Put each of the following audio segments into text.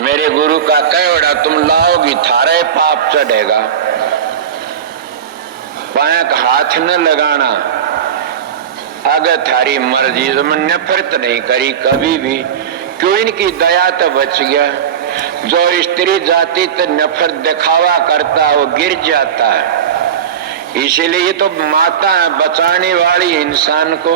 मेरे गुरु का कहोड़ा तुम लाओगी थारे पाप चढ़ेगा, पांक हाथ न लगाना, अगर थारी मर्जी तो मैं नफरत नहीं करी कभी भी, क्यों इनकी दया तो बच गया। जो स्त्री जाति तो नफरत दिखावा करता वो गिर जाता है, इसीलिए तो माता है बचाने वाली इंसान को,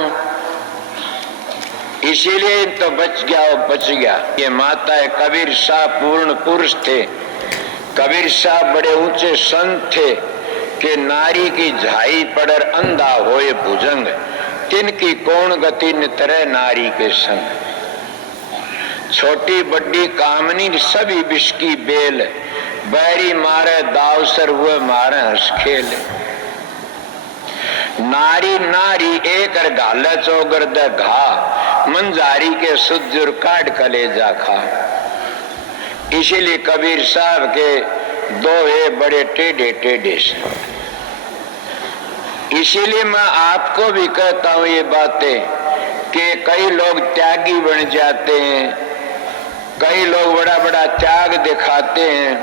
इसीलिए तो बच गया वो बच गया। ये माता है। कबीर शाह पूर्ण पुरुष थे, कबीर शाह बड़े ऊंचे संत थे कि नारी की झाई पड़र अंधा होए भुजंग, तिनकी कौन गति नितरे नारी के संग। छोटी बड़ी कामनी सभी विष की बेल, बैरी मारे दावसर हुए मारे हंस खेल। नारी नारी एक गाले चौगर द घा, मंजारी के सुजुर काट कलेजा खा। इसीलिए कबीर साहब के दोहे बड़े टेढ़े टेढ़े से। इसीलिए मैं आपको भी कहता हूं ये बातें कि कई लोग त्यागी बन जाते हैं, कई लोग बड़ा बड़ा त्याग दिखाते हैं,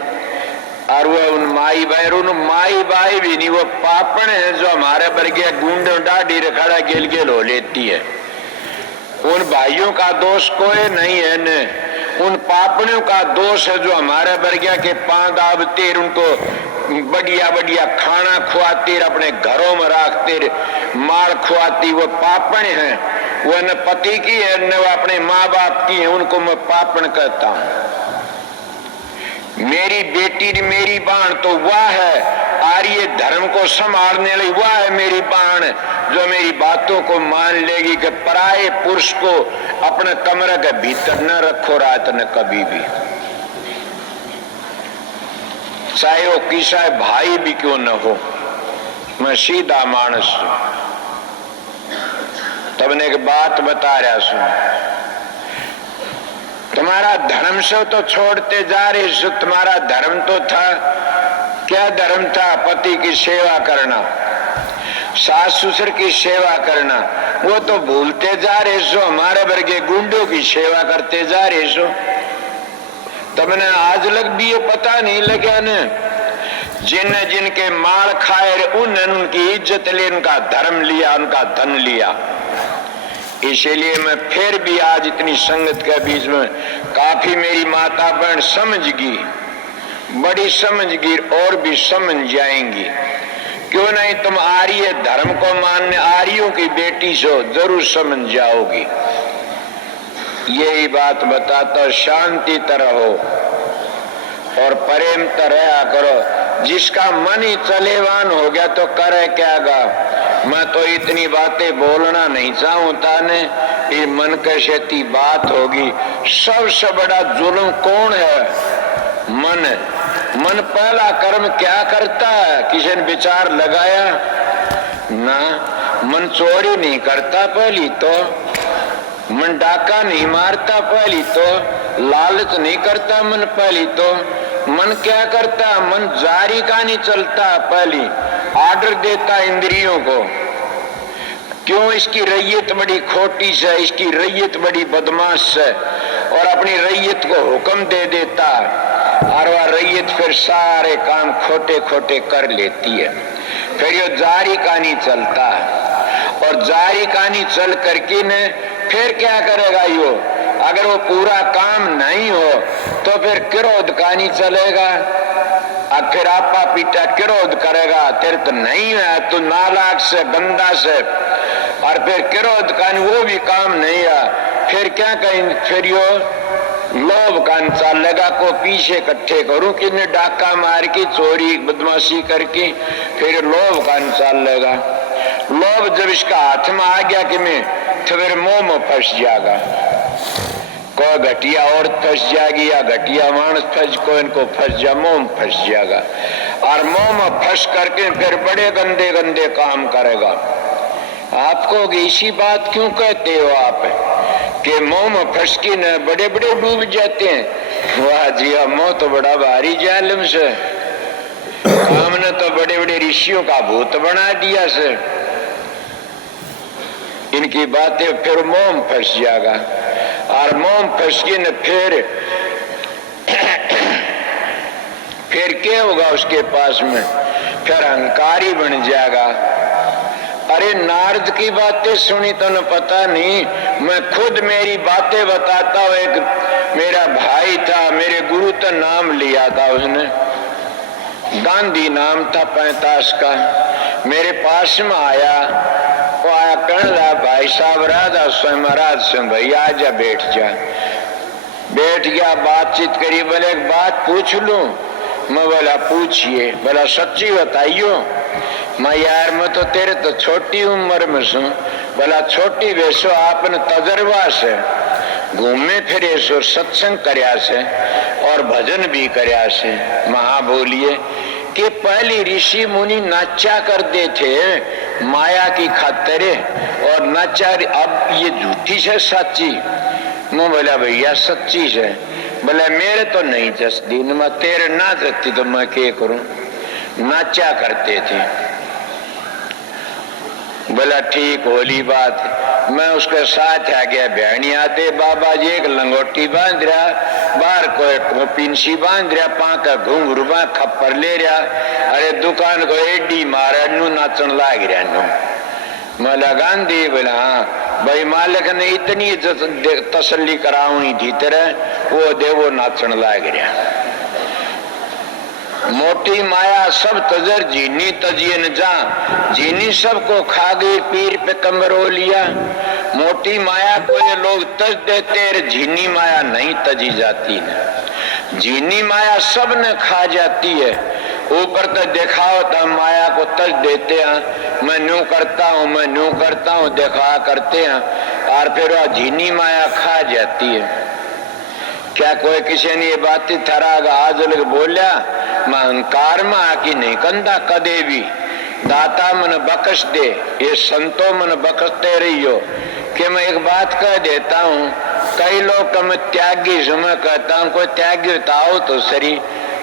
और वो उन माई बाई भी नहीं, वो पापण है जो हमारे वर्गीय गुंडो डाढ़ी रखड़ा गेल गेल हो लेती है। उन भाइयों का दोष कोई नहीं है न, उन पापणों का दोष है जो हमारे वर्गीय के पांव दाबते, उनको बढ़िया बढ़िया खाना खुआती, अपने घरों में रखते, माल खुआती, वो पापण है। वो न पति की है न वो अपने माँ बाप की है, उनको मैं पापण कहता हूं। मेरी बेटी मेरी बाण तो वह है, आर्य धर्म को संभालने वाली वह है मेरी बाण, जो मेरी बातों को मान लेगी कि पराये पुरुष को अपने कमरे के भीतर न रखो रात न कभी भी, चाहे वो किसा भाई भी क्यों न हो। मैं सीधा मानस हूं, तबने एक बात बता रहा हूं। तुम्हारा धर्म से तो छोड़ते जा रहे सो, तुम्हारा धर्म तो था, क्या धर्म था? पति की सेवा करना, सास ससुर की सेवा करना, वो तो भूलते जा रहे सो, हमारे वर्गे गुंडों की सेवा करते जा रहे सो। तुमने आज लग भी ये पता नहीं लगा न, जिन जिनके माल खाए उनकी इज्जत ले, उनका धर्म लिया, उनका धन लिया। इसीलिए मैं फिर भी आज इतनी संगत के बीच में काफी मेरी माता बहन समझ गई, बड़ी समझ गई और भी समझ जाएंगी। क्यों नहीं, तुम आर्य धर्म को मानने आर्यों की बेटी सो, जरूर समझ जाओगी। यही बात बताता, शांति तरह हो और प्रेम तरह करो। जिसका मन ही चलेवान हो गया तो करे क्या गा। मैं तो इतनी बातें बोलना नहीं चाहता ने, ये मन कैसी बात होगी। सबसे बड़ा जुल्म कौन है? मन। मन पहला कर्म क्या करता है? किसी ने विचार लगाया ना? मन चोरी नहीं करता पहली तो, मन डाका नहीं मारता पहली तो, लालच नहीं करता मन पहली तो। मन क्या करता? मन जारी का नहीं चलता, पहली ऑर्डर देता इंद्रियों को। क्यों? इसकी रैयत बड़ी खोटी से, इसकी रैयत बड़ी बदमाश है, और अपनी रैयत को हुक्म दे देता, और वह रैयत फिर सारे काम खोटे खोटे कर लेती है। फिर ये जारी का नहीं चलता, और जारी का नहीं चल करके न फिर क्या करेगा यो? अगर वो पूरा काम नहीं हो तो फिर क्रोध का नहीं चलेगा, अब फिर आपा पीटा क्रोध करेगा, तेरे तो नहीं है, तू नालायक से गंदा से, और फिर क्रोध का वो भी काम नहीं है। फिर क्या कहें? फिर यो लोभ का चलेगा को पीछे इकट्ठे करूं कि ने डाका मार के चोरी बदमाशी करके, फिर लोभ का चलेगा। लोभ जब इसका हाथ में आ गया कि मैं, तो फिर मोह में फंस जाएगा। कोई घटिया औरत फंस जाएगी या घटिया मानस फंस, कोई इनको फंस जा, मोह में फंस जाएगा, और मोह में फंस करके फिर बड़े गंदे गंदे काम करेगा। आपको इसी बात क्यों कहते हो आप कि मोह में फंस के न बड़े बड़े डूब जाते हैं? वाह जी, मोह तो बड़ा भारी जालिम से, काम ने तो बड़े बड़े ऋषियों का भूत बना दिया से। इनकी बातें फिर मोह में फंस जाएगा, और मोह में फंस के न फिर फिर क्या होगा उसके पास में? फिर अहंकारी बन जाएगा। अरे नारद की बातें सुनी तो न पता नहीं, मैं खुद मेरी बातें बताता हूँ। एक मेरा भाई था, मेरे गुरु का नाम लिया था उसने, गांधी नाम था 45 का। मेरे पास में आया, वो आया कहने लगा, भाई साहब राधा स्वयं महाराज से भैया आजा बैठ जा। बैठ गया, बातचीत करी। बोले एक बात पूछ लूं? मैं बोला पूछिए। बोला सच्ची बताइयो। मैं यार मैं तो तेरे तो छोटी उम्र में सू। बोला छोटी वैसो आपने तजर्बा से घूमे फिरे सो, सत्संग करया से और भजन भी करया से। महा बोलिए कि पहली ऋषि मुनि नाचा करते थे माया की खातिर, और नाचा अब ये झूठी से सच्ची? मैं बोला भैया सच्ची है। बोले मेरे तो नहीं जसती, मैं तेरे ना जसती तो मैं क्या करूं? नाचा करते थे। बोला ठीक होली बात। मैं उसके साथ आ गया। बहनी आते बाबा जी एक लंगोटी बांध रहा, बाहर कोई पिंसी बांध रहा, पाका घुंघरू खप्पर ले रहा। अरे दुकान को एडी मारा नू नाचन लाग रहा नू। मैं लगान दी। बोला हाँ भाई मालिक ने इतनी तसल्ली करावनी थी तेरे, वो देवो नाचन लाग रहा। मोटी माया सब तजर जीनी तजियन जा, जीनी सबको खा गई पीर पे कमरो लिया। मोटी माया को ये लोग तज देते, जीनी माया नहीं तजी जाती न। जीनी माया सब ने खा जाती है। ऊपर तो दिखाओ तो माया को तज देते हैं, मैं न्यू करता हूँ, मैं न्यू करता हूँ, दिखा करते हैं, और फिर वह जीनी माया खा जाती है। क्या कोई किसी ने ये बात थरागा आज लग बोलिया? मैं अहंकार में आकी नहीं कंधा कदे भी। दाता मन बख्श दे, ये संतो मन बख्शते रहियो। कि मैं एक बात कह देता हूँ, कई लोग मैं त्यागी मैं कहता हूँ कोई त्यागी बताओ तो सही।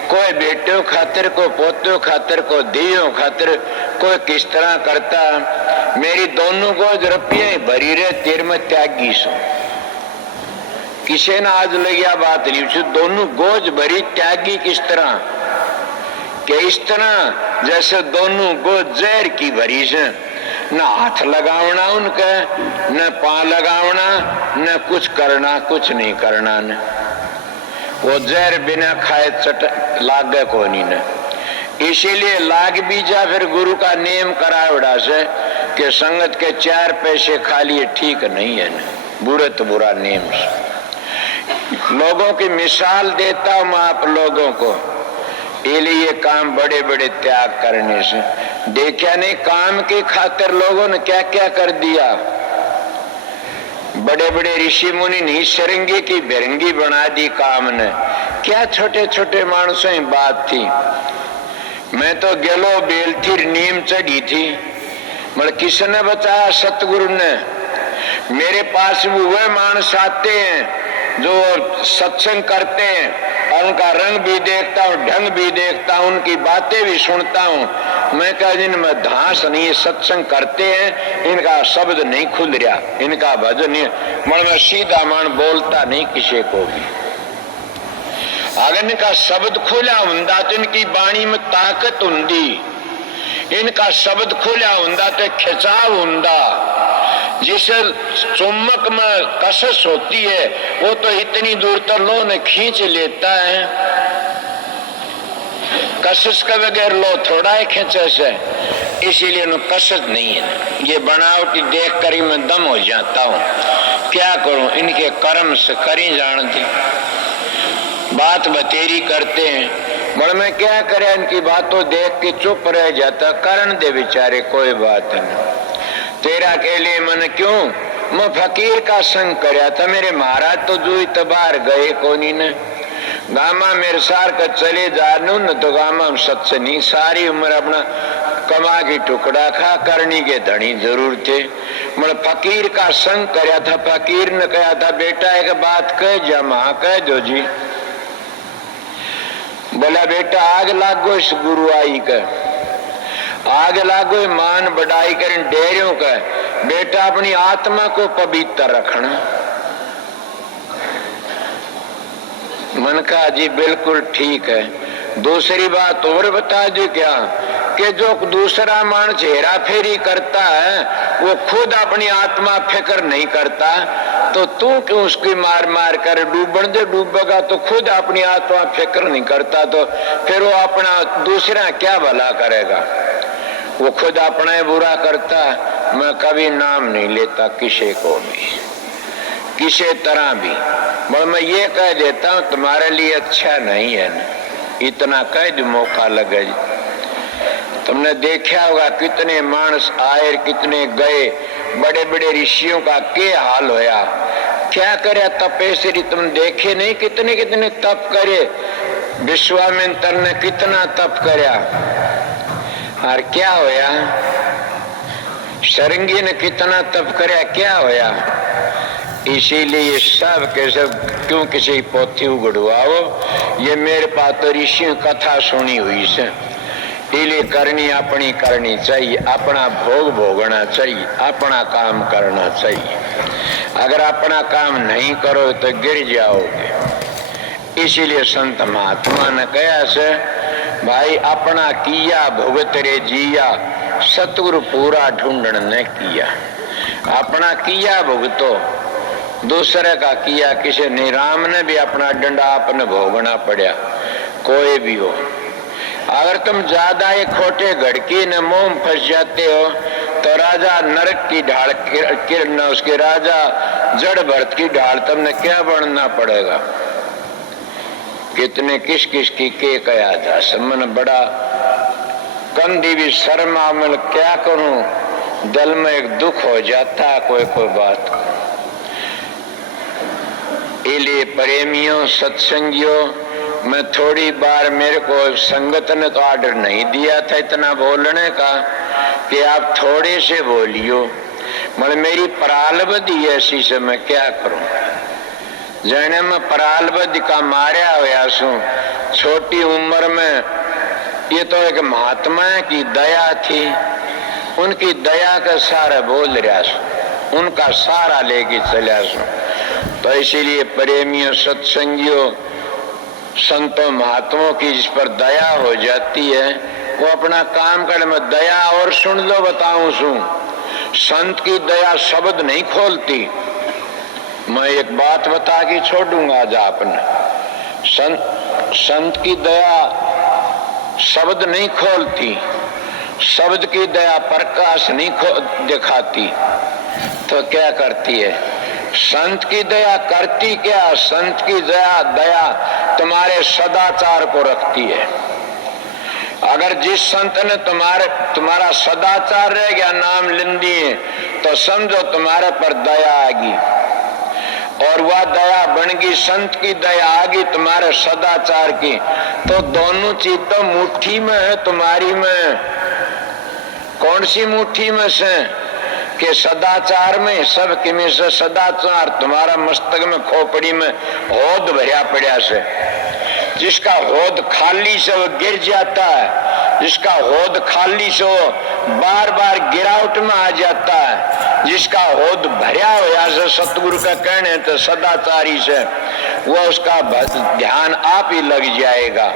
कोई बेटो खातिर, को पोतो खातिर, को दियो खातिर, कोई किस तरह करता। मेरी दोनों गोज रुपये भरी रहे, तेर में त्यागी सो। किसी ने आज लगिया बात नहीं, दोनों गोज भरी त्यागी किस तरह? कि इस तरह जैसे दोनों गोज जहर की भरी से, न हाथ लगावना उनका, न पांव लगावना, न कुछ करना, कुछ नहीं करना। न वो जहर बिना खाए चट लागे को नहीं न। इसीलिए लाग भी जा, फिर गुरु का नियम करावड़ा से कि संगत के 4 पैसे खा लिए ठीक नहीं है न, बुरे तो बुरा नियम से। लोगों की मिसाल देता हूं मैं आप लोगों को, ये काम बड़े बड़े त्याग करने से। देखा नहीं काम की खातिर लोगों ने क्या क्या कर दिया। बड़े बड़े ऋषि मुनि नहीं सरंगी की बिरंगी बना दी काम ने। क्या छोटे छोटे मानसों की बात थी। मैं तो गेलो बेल थी, नीम चढ़ी थी, मगर किसने बताया? सतगुरु ने। मेरे पास भी वह मानस आते हैं जो सत्संग करते हैं, और उनका रंग भी देखता हूँ, ढंग भी देखता हूँ, उनकी बातें भी सुनता हूँ। मैं कह जिनमें धांस नहीं, सत्संग करते हैं, इनका शब्द नहीं खुल रहा, इनका भजन नहीं। मन में सीधा मन बोलता नहीं किसी को भी। अगर इनका शब्द खुला हुंदा तो इनकी वाणी में ताकत हुंदी, इनका शब्द खुला हुंदा तो खिंचाव हुंदा। जिसे चुम्बक में कसस होती है वो तो इतनी दूर तक लो ने खींच लेता है। कसस के बगैर लो थोड़ा ही खींचे से, इसीलिए कसस नहीं है। ये बनावटी देख कर ही मैं दम हो जाता हूँ। क्या करूं, इनके कर्म से करी जानती। बात बतेरी करते हैं, बड़ में क्या करे, इनकी बातों देख के चुप रह जाता। करण दे बेचारे, कोई बात नहीं। तेरा के लिए मन क्यों? मैं फकीर का संग करया था। मेरे महाराज तो जुई तबार गए कोनी ने। गामा मेरे सार का चले जानू न तो गामा सत्य नहीं। सारी उम्र अपना कमा की टुकड़ा खा, करनी के धनी जरूर थे। मैं फकीर का संग करया था। फकीर ने कहा था बेटा एक बात कह जा। मां कह दो जी। बोला बेटा आग लागो इस गुरु आई का, आग लागो मान बढ़ाई कर डेरियों का। बेटा अपनी आत्मा को पवित्र रखना। मन का जी बिल्कुल ठीक है। दूसरी बात और बता दो क्या, कि जो दूसरा मानस हेरा फेरी करता है वो खुद अपनी आत्मा फिक्र नहीं करता, तो तू क्यों उसकी मार मार कर डूबन दे, डूबेगा तो खुद अपनी आत्मा फिक्र नहीं करता, तो फिर वो अपना दूसरा क्या भला करेगा, वो खुद अपना ही बुरा करता। मैं कभी नाम नहीं लेता किसी को भी, किसी तरह भी, मगर मैं ये कह देता हूं तुम्हारे लिए अच्छा नहीं है ना, इतना कह दो मौका लगे। तुमने देखा होगा कितने मानस आए कितने गए, बड़े बड़े ऋषियों का क्या हाल होया, क्या करे तपेश्वरी, तुम देखे नहीं कितने कितने तप करे, विश्वामित्र ने कितना तप करया और क्या होया, शरंगी ने कितना तप करया, क्या होया। इसीलिए सब के सब क्यों किसी पोथी उगड़वाओ, ये मेरे पास तो ऋषि कथा सुनी हुई से, इसलिए करनी अपनी करनी चाहिए, अपना भोग भोगना चाहिए, अपना काम करना चाहिए। अगर अपना काम नहीं करो तो गिर जाओगे। इसीलिए संत महात्मा ने कहा से भाई अपना किया भुगत रे जिया, सतगुरु पूरा ढूंढन ने किया। अपना किया भुगतो, दूसरे का किया किसी ने, राम ने भी अपना डंडा अपने भोगना पड़ा, कोई भी हो। अगर तुम ज्यादा एक खोटे घड़की न मोह फंस जाते हो तो राजा नरक की ढाल किरण, उसके राजा जड़ भरत की ढाल तुमने क्या बनना पड़ेगा। कितने किस किस की के कहा था, समन बड़ा कंधी भी शर्मा, मैं क्या करूं, दिल में एक दुख हो जाता कोई कोई बात। इसलिए प्रेमियों सत्संगियों, मैं थोड़ी बार, मेरे को संगत ने तो ऑर्डर नहीं दिया था इतना बोलने का कि आप थोड़े से बोलियो, मगर मेरी परालबद्धि ऐसी से मैं क्या करूं। जने मैं परालबद्धि का मारा हुआ सू, छोटी उम्र में, ये तो एक महात्मा की दया थी, उनकी दया का सारा बोल रहा सू, उनका सारा लेके चला सू। तो इसीलिए प्रेमियों सत्संगियों संतों महात्माओं की जिस पर दया हो जाती है वो अपना काम करे। मैं दया और सुन लो बताऊं सू, संत की दया शब्द नहीं खोलती। मैं एक बात बता के छोड़ूंगा आज आपने, संत की दया शब्द नहीं खोलती, शब्द की दया प्रकाश नहीं दिखाती, तो क्या करती है। संत की दया करती क्या, संत की दया तुम्हारे सदाचार को रखती है। अगर जिस संत ने तुम्हारा सदाचार रह गया, नाम लें दिए, तो समझो तुम्हारे पर दया आगी, और वह दया बन गई, संत की दया आ गई तुम्हारे सदाचार की, तो दोनों चीज तो मुट्ठी में है तुम्हारी में। कौन सी मुट्ठी में से, कि सदाचार में, सब की में से सदाचार तुम्हारा मस्तक में, खोपड़ी में होद भरिया पड़ा से। जिसका होद खाली से वो गिर जाता है, जिसका होद खाली से वो बार बार गिरावट में आ जाता है, जिसका होद भरिया हुआ से सतगुरु का कहने तो सदाचारी से, वो उसका ध्यान आप ही लग जाएगा।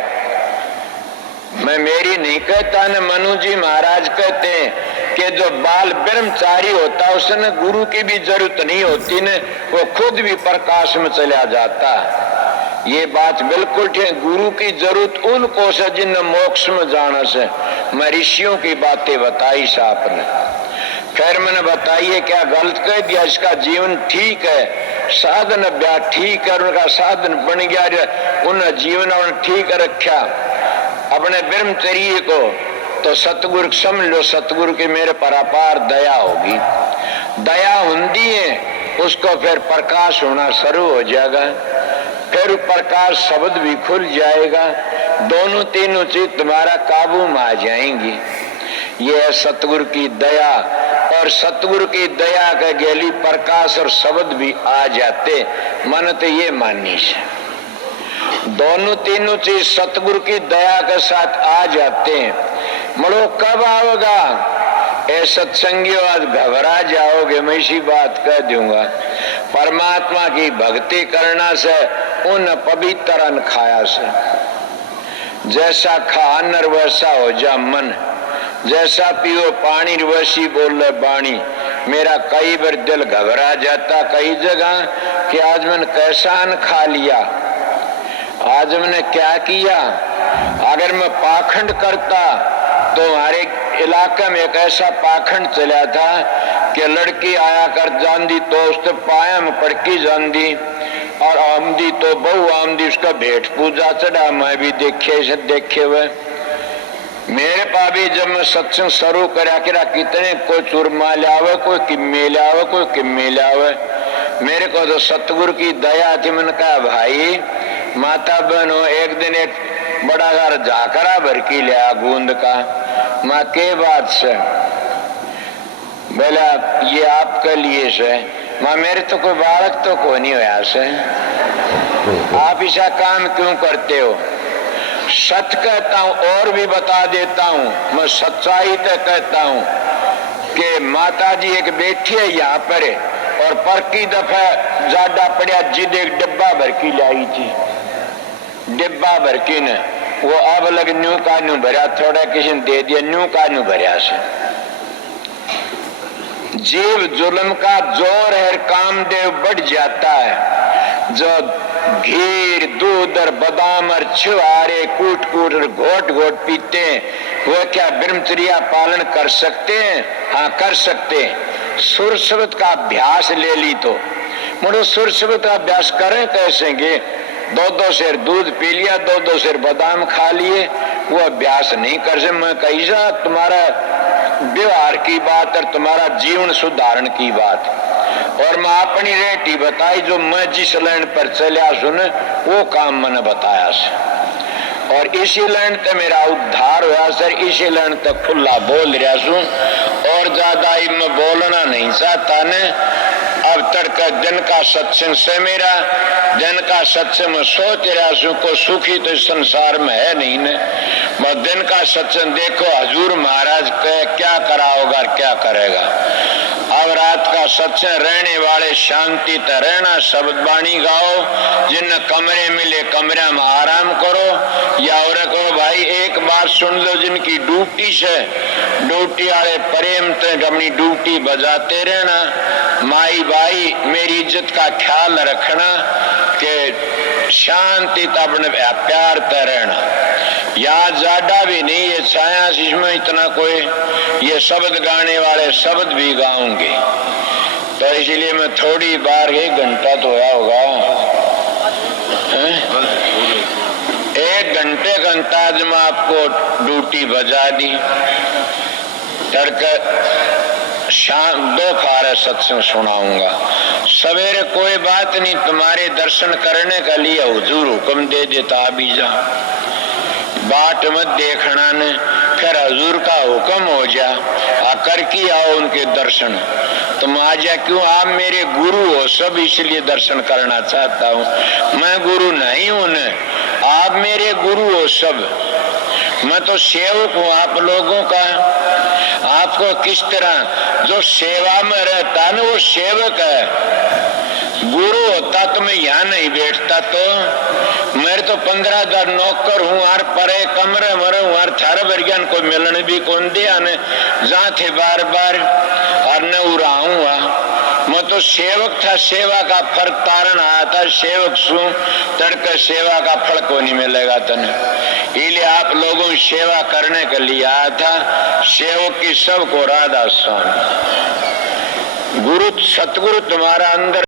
मैं मेरी नहीं कहता न, मनु जी महाराज कहते हैं कि जो बाल ब्रह्मचारी होता है उसने गुरु की भी जरूरत नहीं होती न, वो खुद भी प्रकाश में चला जाता है। ये बात बिल्कुल ठीक, गुरु की जरूरत उनको से जिन मोक्ष में जाना से। मैं ऋषियों की बातें बताई साहब ने, फिर मैंने बताइए क्या गलत कह दिया, इसका जीवन ठीक है, साधन ब्याह ठीक है, उनका साधन बन गया, उन्हें जीवन ठीक रखा अपने ब्रह्मचर्य को, तो सतगुरु समझ लो, सतगुरु की मेरे पर अपार दया होगी। दया होती है उसको फिर प्रकाश होना शुरू हो जाएगा, फिर प्रकाश शब्द भी खुल जाएगा, दोनों तीनों चीज तुम्हारा काबू में आ जाएंगी। ये है सतगुरु की दया, और सतगुरु की दया का गेली प्रकाश और शब्द भी आ जाते। मन तो ये माननी है, दोनों तीनों चीज सतगुरु की दया के साथ आ जाते हैं। मरो कब आओगा, ए सत्संगियों आज घबरा जाओगे, मैं इसी बात कह दूंगा। परमात्मा की भक्ति करना से उन पवित्र अन्न खाया से, जैसा खा नर वैसा हो जा मन, जैसा पियो पानी वैसी बोले बाणी। मेरा कई बार दिल घबरा जाता कई जगह कि आज मैंने कैसा अन्न खा लिया, आज मैंने क्या किया। अगर मैं पाखंड करता तो हमारे इलाके में एक ऐसा पाखंड चला था कि लड़की आया कर जांदी तो उसके पाया में पड़की जांदी, और आमदी तो बहु आमदी उसका भेंट पूजा चढ़ा। मैं भी देखे हुए मेरे पाभी जब मैं सत्संग शुरू करा कितने कोई चूरमा लावे, कोई किम्मे लावे, कोई किम्मे लावे। मेरे को तो सतगुरु की दया थी। मैंने कहा भाई माता बहनो, एक दिन एक बड़ा घर झाकरा भर की लिया गूंद का। माँ के बात से बोला ये आपके लिए से। माँ मेरे तो कोई बालक तो को नहीं हुआ से, आप ऐसा काम क्यों करते हो। सच कहता हूँ और भी बता देता हूँ, मैं सच्चाई तो कहता हूँ कि माता जी एक बैठी है यहाँ पर और पर की दफा ज्यादा पड़ा जिद एक डिब्बा भर की लाई थी, डिब्बा भर की ने वो अब लग न्यू का न्यू भरा, थोड़ा किसी ने दे दिया न्यू का न्यू भरा से। जीव जुल्म का जोर है, कामदेव बढ़ जाता है। जो घी दूध और बादाम और छुआरे कूट कूट और घोट घोट पीते हैं वो क्या ब्रह्मचर्या पालन कर सकते हैं? हाँ कर सकते हैं। सुर शब्द का अभ्यास ले ली तो मुझे सुर शब्द का अभ्यास करें कैसे गे? दो शेर दूध पी लिया, दो शेर बादाम खा लिए, वो अभ्यास नहीं कर सकते। मैं कैसा तुम्हारा व्यवहार की बात और तुम्हारा जीवन सुधारण की बात, और मैं अपनी रेटी बताई जो मैं जिस लाइन पर चलिया सुन वो काम मैंने बताया से, और इसी लाइन तक मेरा उद्धार हुआ सर। इसी लाइन तक खुला बोल रहा सू और ज्यादा ही मैं बोलना नहीं चाहता ने। अब तक दिन का सत्संग से मेरा दिन का सत्संग में सोच रहा सू को सुखी तो संसार में है नहीं ने। मैं दिन का सत्संग देखो हजूर महाराज क्या करा होगा क्या करेगा। अब रात का सत्संग रहने वाले शांति तो रहना, शब्द बाणी गाओ, जिन कमरे मिले कमरे में आराम करो, या और कहो भाई एक बात सुन लो, जिनकी ड्यूटी से ड्यूटी वाले प्रेम से अपनी ड्यूटी बजाते रहना। माई भाई मेरी इज्जत का ख्याल रखना कि शांति अपने प्यार से रहना, यहाँ ज्यादा भी नहीं ये छाया इसमें इतना कोई ये शब्द गाने वाले शब्द भी गाऊंगे तो इसलिए मैं थोड़ी बार 1 घंटा तो होया होगा, 1 घंटे का अंदाज में आपको ड्यूटी बजा दी। शाम 2 खारे सत्संग सुनाऊंगा। सवेरे कोई बात नहीं, तुम्हारे दर्शन करने के लिए हुजूर हुक्म दे देता अभी जा, बाट मत देखना ने, फिर हजूर का हुक्म हो जा आकर की आओ उनके दर्शन। तुम आ जा क्यों? आप मेरे गुरु हो सब, इसलिए दर्शन करना चाहता हूँ। मैं गुरु नहीं हूं न, आप मेरे गुरु हो सब, मैं तो सेवक हूँ आप लोगों का। आपको किस तरह जो सेवा में रहता है ना वो सेवक है। गुरु होता तो मैं यहाँ नहीं बैठता, तो मेरे तो 15,000 नौकर हूँ और परे कमरे मरे हूँ और थारा बरज्ञान को मिलने भी कौन दिया ने जा थे बार बार और न उड़ा हूँ। मैं तो सेवक था, सेवा का फल तारण आया था, सेवक सू तड़के सेवा का फल को नहीं मिलेगा तने, इसलिए आप लोगों की सेवा करने के लिए आया था। सेवक की सबको राधा स्वामी गुरु सतगुरु तुम्हारा अंदर